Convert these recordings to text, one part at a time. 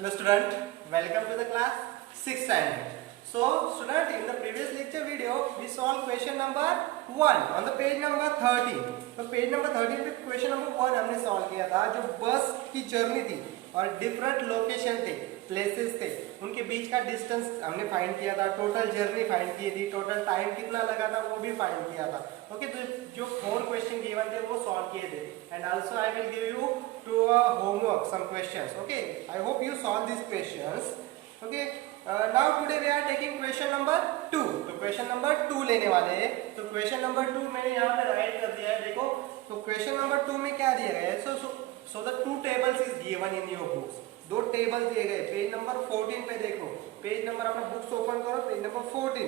Hello student, welcome to the class 6th standard. So student, in the previous lecture video we solved question number 1 on the page number 13. तो page number 13 पे question number 1 हमने solve किया था। जो बस की journey थी और डिफरेंट लोकेशन थे, प्लेसेस थे, उनके बीच का डिस्टेंस हमने फाइंड किया था, टोटल जर्नी फाइंड की थी, टोटल टाइम कितना लगा था वो भी फाइंड किया था। ओके, तो जो 4 क्वेश्चन गिवन थे वो सॉल्व किए थे and also I will give you two homework some questions. Okay, I hope you solve this questions. Okay, now today we are taking question number 2. तो क्वेश्चन नंबर 2 लेने वाले हैं. तो क्वेश्चन नंबर 2 मैंने यहाँ पे राइट कर दिया है, देखो. तो क्वेश्चन नंबर 2 में क्या दिया गया है? So the 2 tables is given in your books. 2 table दिए गए. पेज नंबर 14 पे देखो, पेज नंबर अपना बुक्स ओपन करो, page number 14.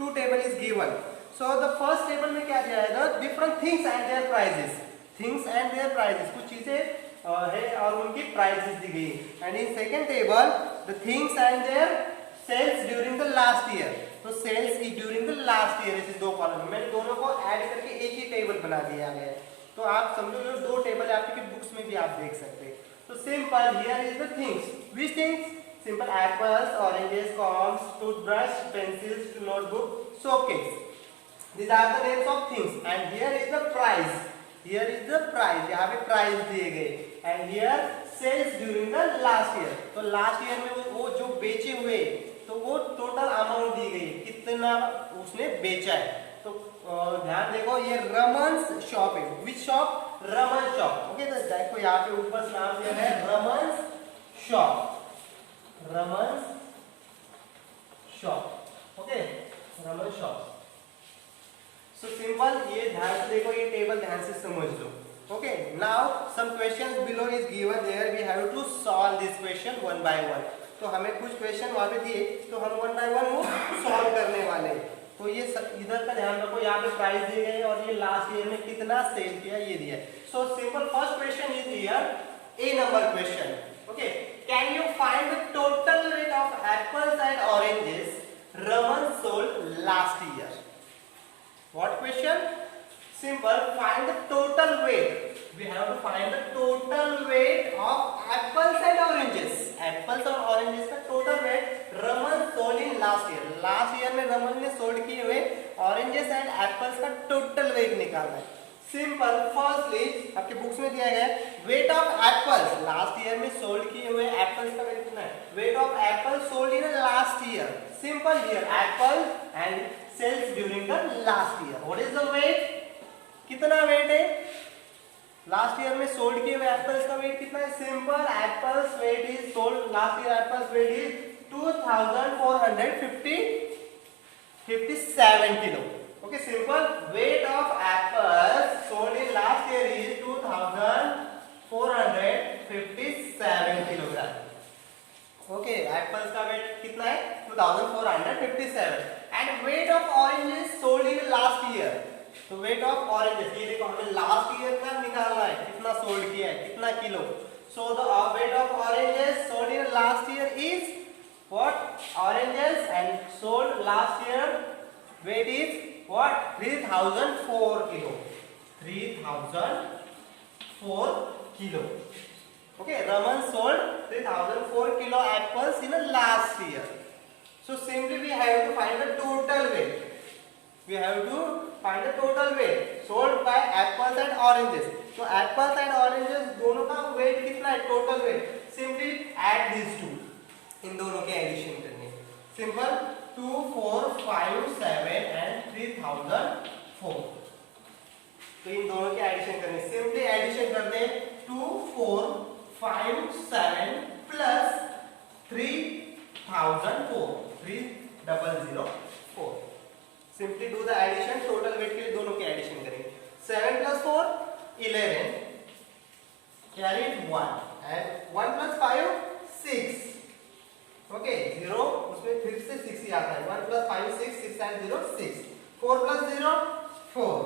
2 table is given. So the first table में क्या दिया है? The different things and their prices. Things and their prices, कुछ चीजें है और उनकी प्राइजेस दी गई. And in second table the things and their sales during the last year. तो सेल्स की ड्यूरिंग द लास्ट ईयर, इस 2 कॉलम में दोनों को ऐड करके एक ही टेबल बना दिया गया है. तो आप समझो जो 2 टेबल है आपकी बुक्स में भी आप देख सकते हैं. So simple, here is the things. Which things? Simple apples, oranges, combs, toothbrush, pencils, notebook, showcase. These are the names of things. And here is the price. Here is the price. यहाँ पे price दिए गए. And here sales during the last year. तो last year में वो जो बेचे हुए तो वो total amount दी गई, कितना उसने बेचा है. तो ध्यान देखो, ये रमन्स शॉप है. Which shop? Raman shop. Okay, तो देखो यहाँ पे ऊपर नाम दिया है Raman's shop. Raman's shop. Okay, Raman shop. So simple, ये ध्यान से देखो, ये टेबल ध्यान से समझ लो. Okay, now some questions below is given there. We have to solve this question one by one. तो हमें कुछ क्वेश्चन वहां पे दिए तो हम वन बाय वन वो सॉल्व करने वाले हैं. तो ये इधर का ध्यान रखो, यहाँ पे प्राइस दिए गए और ये लास्ट ईयर में कितना सेल किया ये दिया है. So simple, first question is here, A number question. Okay, can you find the total weight of apples and oranges Raman sold last year? What question? Simple, find the total weight. We have to find the total weight of apples and oranges. Apples और oranges का total weight Raman sold in last year. Last year में रमन ने sold किए हुए oranges and apples का total wait निकालना है. Simple, firstly आपके बुक्स में दिया गया है weight of apples. Last year में सोल्ड किए हुए एप्पल्स का वेट कितना है? Weight of apples sold in last year. Simple, here apple and sales during the last year. What is the weight? कितना वेट है? लास्ट ईयर में sold किए हुए एप्पल्स का वेट कितना है? Simple, apples weight is sold last year apples weight is 2457 kilo. Okay, simple, weight of apples sold in last year is 2457 kilogram. Okay, apples का weight कितना है? 2457. And weight of oranges sold in last year. तो weight of oranges, ये देखो हमें last year का निकालना है, कितना sold किया है, कितना kilo. So the weight of oranges sold in last year is what? Oranges and sold last year weight is what? 3004 kilo. 3004 kilo. Okay, Raman sold 3004 kilo apples in the last year. So simply we have to find the total weight. We have to find the total weight sold by apples and oranges. So apples and oranges दोनों का weight कितना है? Total weight. Simply add these two. इन दोनों के addition करने. Simple, 2, 4, 5, 7 and 3004. तो इन दोनों के एडिशन करने. सिंपली एडिशन करते हैं. 2, 4, 5, 7 plus 3004. 3004. Simply do the addition. Total weight के लिए दोनों के एडिशन करेंगे. 7 plus 4 11. Carry 1 and 1 plus 5 6. Okay, 0 उसमें फिर से 6 ही आता है. 1 plus 5 6, 6 and 0 6. 4 plus 0 4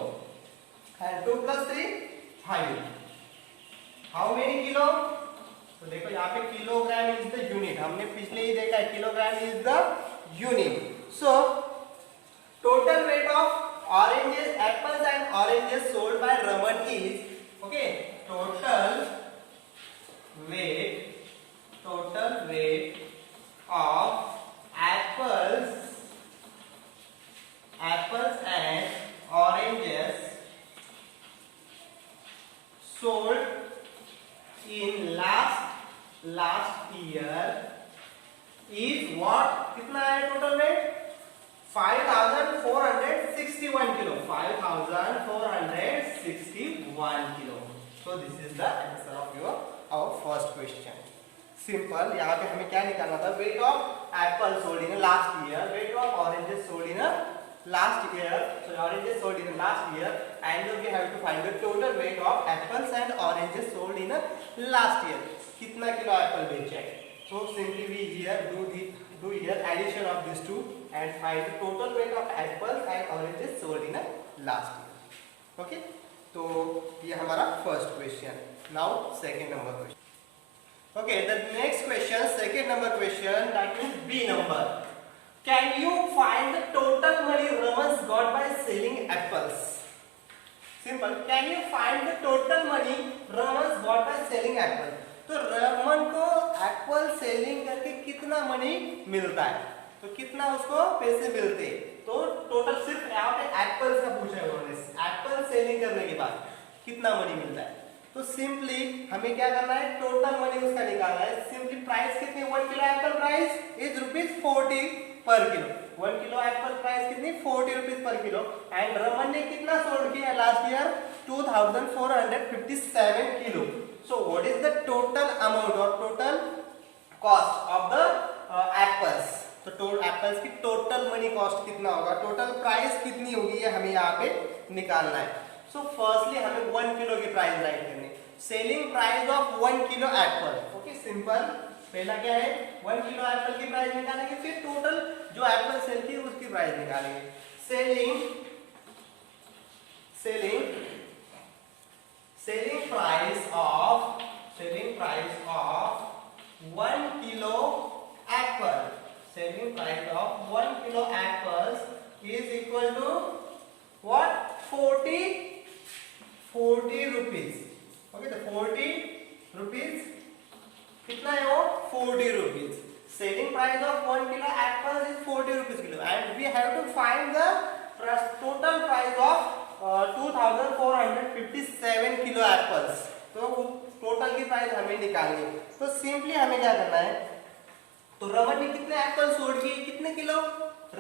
and 2 plus 3 5. How many kilo? तो देखो यहाँ पे किलोग्राम इज द यूनिट. हमने पिछले ही देखा है kilogram is the unit. So total weight of oranges, apples and oranges sold by Raman is, okay, total weight last year is what? कितना है total weight? 5461 kilo. 5461 kilo. So this is the answer of our first question. Simple. यहाँ पे हमें क्या निकालना था? Weight of apples sold in last year. Weight of oranges sold in last year. So oranges sold in last year, and we have to find the total weight of apples and oranges sold in last year. कितना kilo Apple बेचा है? So simply we here do here addition of these two and find the total weight of apples and oranges sold in last year. Okay? तो ये हमारा first question. Now second number question. Okay, the next question, second number question, that is B number. Can you find the total money Raman's got by selling apples? Simple. Can you find the total money Raman's got by selling apples? तो रमन को Apple selling करके कितना money मिलता है? तो कितना उसको पैसे मिलते हैं? तो टोटल सिर्फ यहाँ पे एप्पल्स का पूछा है उन्होंने. एप्पल सेलिंग करने के बाद कितना मनी मिलता है? तो सिंपली हमें क्या करना है? टोटल मनी उसका निकालना है. सिंपली प्राइस कितनी? 1 किलो एप्पल प्राइस इज ₹40 पर किलो. 1 किलो एप्पल प्राइस कितनी? ₹40 पर किलो. एंड रमन ने कितना सोल्ड किया last year? 2457 kilo. So what is the total amount or total cost of the apples? तो टोटल एप्पल्स की टोटल मनी कॉस्ट कितना होगा? टोटल प्राइस कितनी होगी ये हमें यहाँ पे निकालना है. सो फर्स्टली हमें 1 किलो की प्राइस राइट करनी है. Selling price of 1 kilo Apple. Okay, simple. पहला क्या है? 1 किलो एप्पल की प्राइस निकालेंगे, फिर टोटल जो एप्पल सेल की उसकी प्राइस निकालेंगे. Selling price of 1 kilo apple. Selling price of 1 kilo apples is equal to what? 40 rupees. Okay, the 40 rupees कितना है वो? 40 rupees. Selling price of 1 kilo apples is 40 rupees kilo, and we have to find the total price of 2457 kilo apples. तो total की price हमें निकालनी है. तो simply हमें क्या करना है? तो रमन ने कितने एप्पल सोल्ड किए? कितने kilo?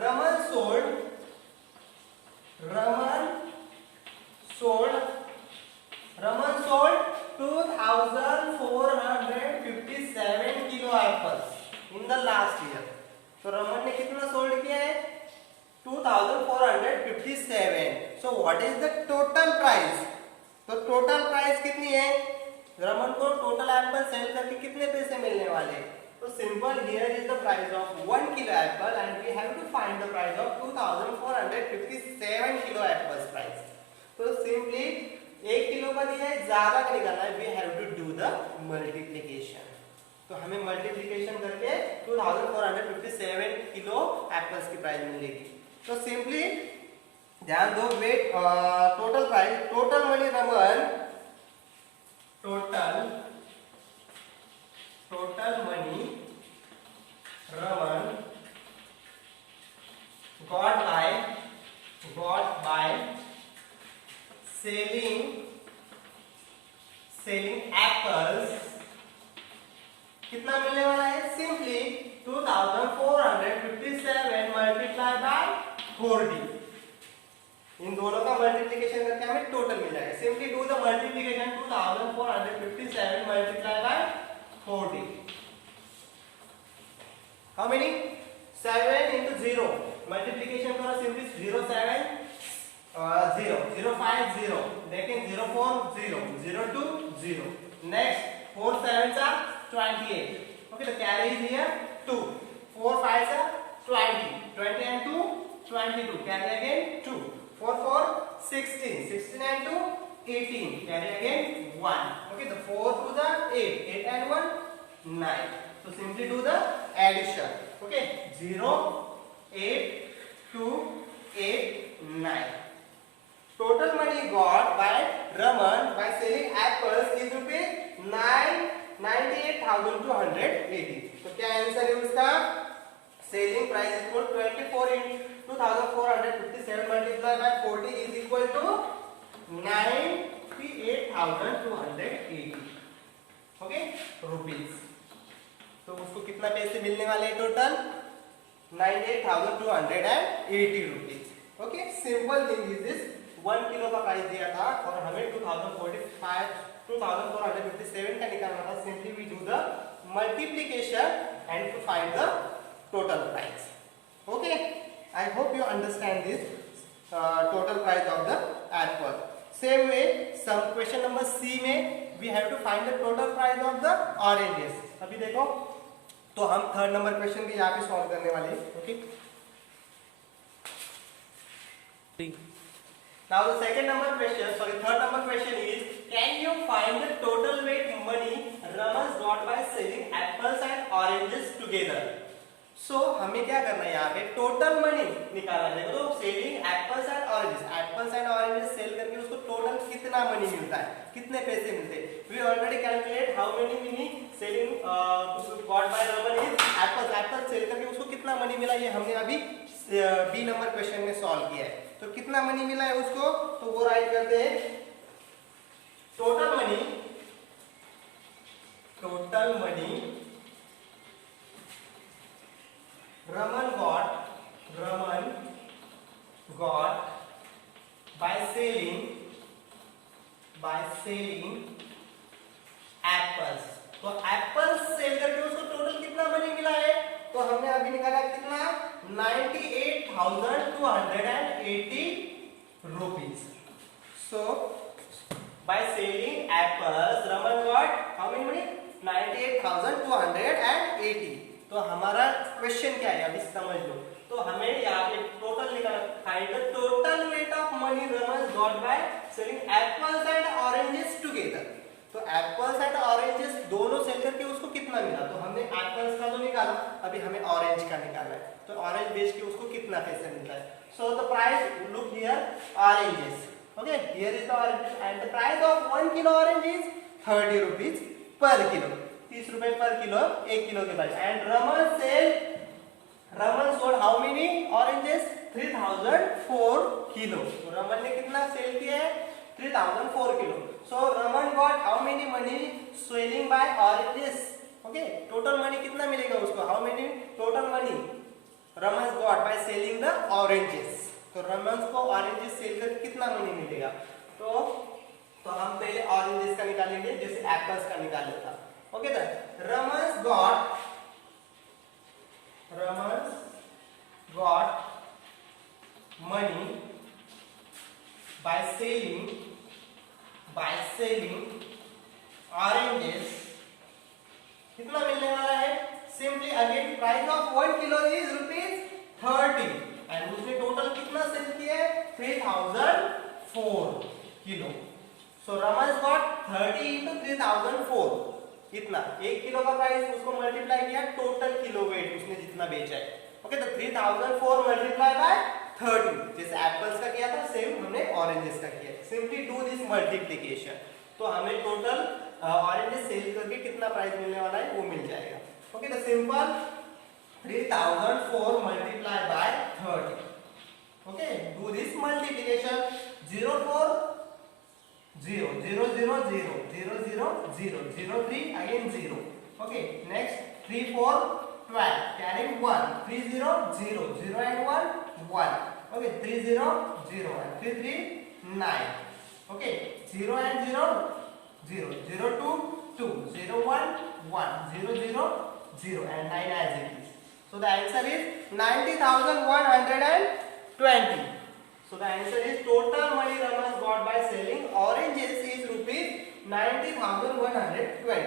Raman sold 2457 kilo apples in the last year. तो रमन ने कितना सोल्ड किया है? 2457. So what is the total price? तो टोटल प्राइस कितनी है? रमन को टोटल एप्पल सेल करके कितने पैसे मिलने वाले? तो simple, here is the price of 1 kilo apple and we have to find the price of 2457 kilo apples price. तो सिंपली 1 किलो का दिया है, ज्यादा का निकालना है. We have to do the multiplication. तो हमें मल्टीप्लिकेशन करके 2457 किलो एप्पल्स की प्राइस मिलेगी. तो सिंपली ध्यान दो, wait total price, total money Raman, total money Raman got by selling apples कितना मिलने वाला है? Simply 2457 multiply by 40. इन दोनों का मल्टीप्लिकेशन करके हमें टोटल मिल जाएगा. Simply do the multiplication. 2457 multiply by 40. How many? 7 into 0. Multiplication करो सिंपली. 0 7 0 0 5 0. लेकिन 0 4 0 0 2 0. Next 4 7 are 28. Okay, the carry is here 2. 4 5 are 20. 20 and 2 22. Carry again 2. 4 4 16. 16 and 2 18. Carry again 1. Okay, the 4 to the 8. 8 and 1 9. So simply do the addition. Okay, 0 8 2 8 9. Total money got by Raman by selling apples is ₹98,280. तो क्या answer है उसका? Selling price equal 24,457 multiply by 40 is equal to 98,280. Okay, rupees. कितना पैसे मिलने वाले हैं total 98,280 rupees. Okay, simple thing is this. 1 kilo का प्राइस दिया था और हमें 2457 का निकालना था। Simply we do the multiplication and to find the total price. Okay, I hope you understand this total price of the apple. Same way some question number सी में we have to find the total price of the oranges. अभी देखो, तो हम third number question भी यहाँ पे solve करने वाले हैं। Okay, now the second number question, sorry, third number question is, can you find the total weight money Ramesh got by selling apples and oranges together? So हमें क्या करना है यहाँ पे, टोटल मनी निकालना है। तो selling apples and oranges sell करके उसको टोटल कितना मनी मिलता है, कितने पैसे मिलते हैं। We already calculate how many money selling got by Raman is apple sell करके उसको कितना मनी मिला, ये हमने अभी बी नंबर क्वेश्चन में सॉल्व किया है। तो कितना मनी मिला है उसको, तो वो राइट करते हैं total money Raman got by selling apples। तो एप्पल्स सेल करके उसको टोटल कितना मनी मिला है, तो हमने अभी निकाला कितना 98,280 rupees. So by selling apples Raman got how many money 98,280। तो हमारा क्वेश्चन क्या है अभी समझ लो। तो हमें यहाँ पे टोटल निकालना, find the total weight of money Raman got by selling apples and oranges together। तो एप्पल्स एंड ऑरेंजेस दोनों सेल करके उसको कितना मिला, तो हमने एप्पल्स का तो निकाला, अभी हमें ऑरेंज का निकालना है। तो ऑरेंज बेच के उसको कितना पैसा मिलता है। So the price, look here, oranges. Okay, here is the oranges and the price of 1 kilo orange is 30 rupees per kilo, 30 रुपए पर किलो, 1 किलो के price. And Raman sold how many oranges 3004 kilo. तो रमन ने कितना cell किया है 3004 kilo. So Raman got how many money selling by oranges। Okay, total money कितना मिलेगा उसको, how many total money Raman got by selling the oranges। तो Raman को oranges सेल करके कितना मनी मिलेगा, तो हम पहले oranges का निकालेंगे जैसे apples का निकाले था। Okay, then Raman got money by selling oranges। कितना मिलने वाला है, simply again price of 1 kilo is ₹30 and उसने टोटल कितना सेल किया है 3004 किलो। सो Raman got 30 into 3004 कितना, 1 किलो का प्राइस उसको मल्टीप्लाई किया टोटल किलो वेट उसने जितना बेचा है। ओके, तो 3004 मल्टीप्लाई बाय 30, जैसे एप्पल्स का किया था सेम हमने ऑरेंजेस का किया। सिंपली डू दिस मल्टीप्लिकेशन, तो हमें टोटल ऑरेंजेस सेल करके कितना प्राइस मिलने वाला है वो मिल जाएगा। ओके, तो simple 3004 multiply by 30। Okay, do this multiplication, 0 4 0 0 0 0 0 0 0 0 3 again 0। Okay, next 3 4 12 carrying 1 3 0 0 0 and 1 1। Okay, 3 0 0 and 3 3 9। Okay, 0 and 0 0 0 2 2 0 1 1 0 0 0 and 9 as it is। So the answer is 90,120। So the answer is total money Raman got by selling oranges is ₹90,120।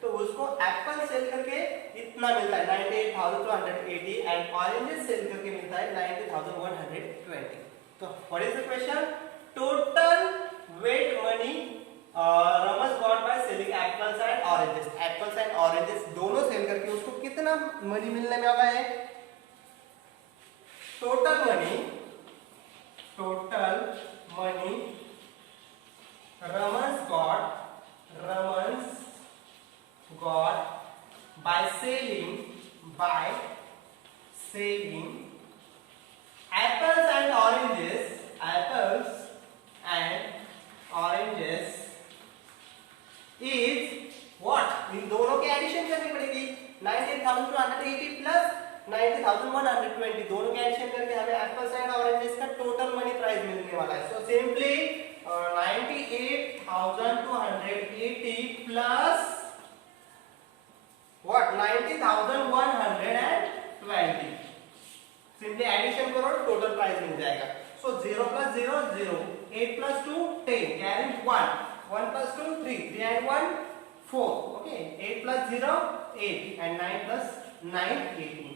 तो उसको Apple sell करके इतना मिलता है 98,280 and oranges sell करके मिलता है 90,120। तो what is the question, total weight money Raman got by selling apples and oranges। Apples and oranges दोनों सेल करके उसको कितना मनी मिलने वाला है, total money Raman got by selling apples and oranges is what, इन दोनों की एडिशन करनी पड़ेगी। 98,120 90,280 प्लस 90,120 दोनों के एडिशन करके हमें एप्पल्स एंड ऑरेंजेस का टोटल मनी प्राइस मिलने वाला है. So simply 98,280 plus what 90,120. Simply addition करो टोटल प्राइस मिल जाएगा. So 0 plus 0 0, 8 plus 2 10, carry 1, 1 plus 2 3, 3 and 1 4. Okay, 8 plus 0 8 and 9 plus 9 18.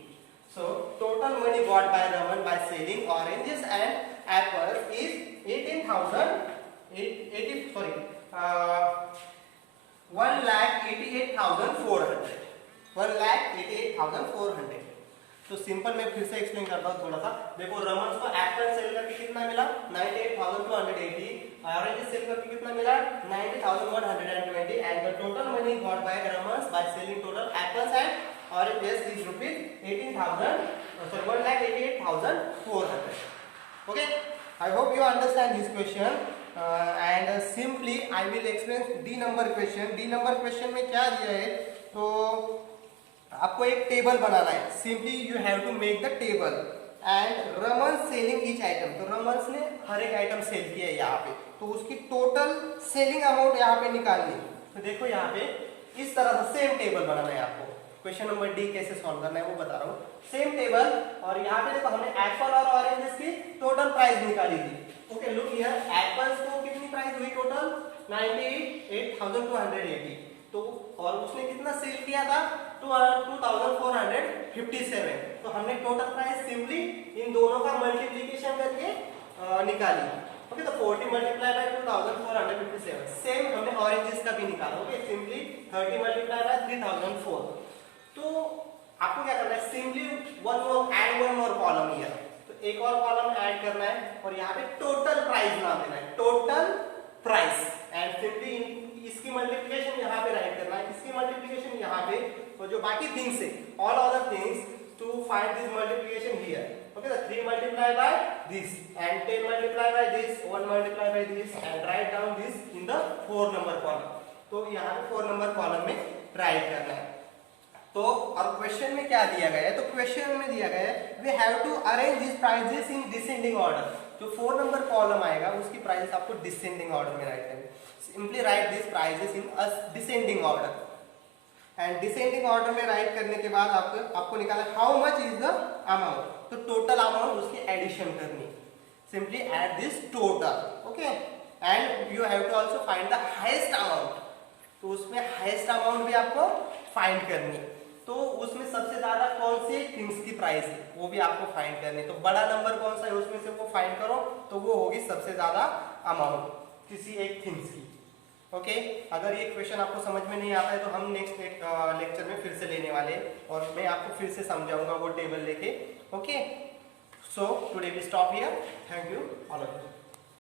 So total money got by Raman by selling oranges and apples is 1,88,400. 1,88,400. तो simple मैं फिर से explain करता हूँ थोड़ा सा. देखो रमन को एप्पल सेल करके कितना मिला 98,280, ऑरेंज सेल करके कितना मिला 90,120 and the total money got by Raman by selling total apples and oranges is rupees 1,88,400. Okay, I hope you understand this question and simply I will explain D number question. D number question में क्या दिया है, तो आपको एक table बनाना है. Simply you have to make the table and Raman selling each item. तो रमन ने हर एक आइटम सेल किया है यहाँ पे, तो उसकी टोटल सेलिंग अमाउंट यहाँ पे निकालनी है. तो देखो यहाँ पे इस तरह से सेम टेबल बनाना है आपको. क्वेश्चन नंबर डी कैसे सॉल्व करना है वो बता रहा हूँ. सेम टेबल और यहाँ पे देखो हमने एप्पल और ऑरेंजेस की टोटल प्राइस निकाली थी. ओके, लुक हियर, एप्पल्स को कितनी प्राइस हुई टोटल 98,280. तो और उसने कितना सेल किया था 2,457. तो हमने टोटल प्राइस सिंपली इन दोनों का मल्टीप्लिकेशन करके निकाली. ओके, तो 40 मल्टीप्लाई बाय 2,457. सेम हमने ऑरेंजेस का भी निकाला. Okay, simply 30 multiply by 3,004. तो आपको क्या करना है, simply one more column here. तो एक और कॉलम ऐड करना है और यहाँ पे टोटल प्राइस नाम देना है, टोटल प्राइस. एंड सिंपली इसकी मल्टीप्लिकेशन यहाँ पे राइट करना है, इसकी मल्टीप्लिकेशन यहाँ पे. तो जो बाकी थिंग्स है, all other things to find this multiplication here. Okay, the 3 multiply by this and 10 multiply by this, 1 multiply by this and write down this in the 4 number column. तो यहाँ पे 4 नंबर कॉलम में right करना है. तो और question में क्या दिया गया है, तो क्वेश्चन में दिया गया है we have to arrange this prices in descending order. जो 4 नंबर कॉलम आएगा उसकी प्राइसेस आपको डिसेंडिंग ऑर्डर में राइट करनी. Simply write this prices in a descending order and descending order में राइट करने के बाद आपको निकालना how much is the amount. तो टोटल अमाउंट उसकी एडिशन करनी. Simply add this total. Okay, and you have to also find the highest amount. तो उसमें हाईएस्ट अमाउंट भी आपको फाइंड करनी. तो उसमें सबसे ज्यादा कौन से थिंग्स की प्राइस है वो भी आपको फाइंड करनी. तो बड़ा नंबर कौन सा है उसमें से वो फाइंड करो, तो वो होगी सबसे ज्यादा अमाउंट किसी एक थिंग्स की. ओके, अगर ये क्वेश्चन आपको समझ में नहीं आता है तो हम नेक्स्ट लेक्चर में फिर से लेने वाले हैं और मैं आपको फिर से समझाऊंगा वो टेबल लेके. Okay, so today we stop here. Thank you all of you.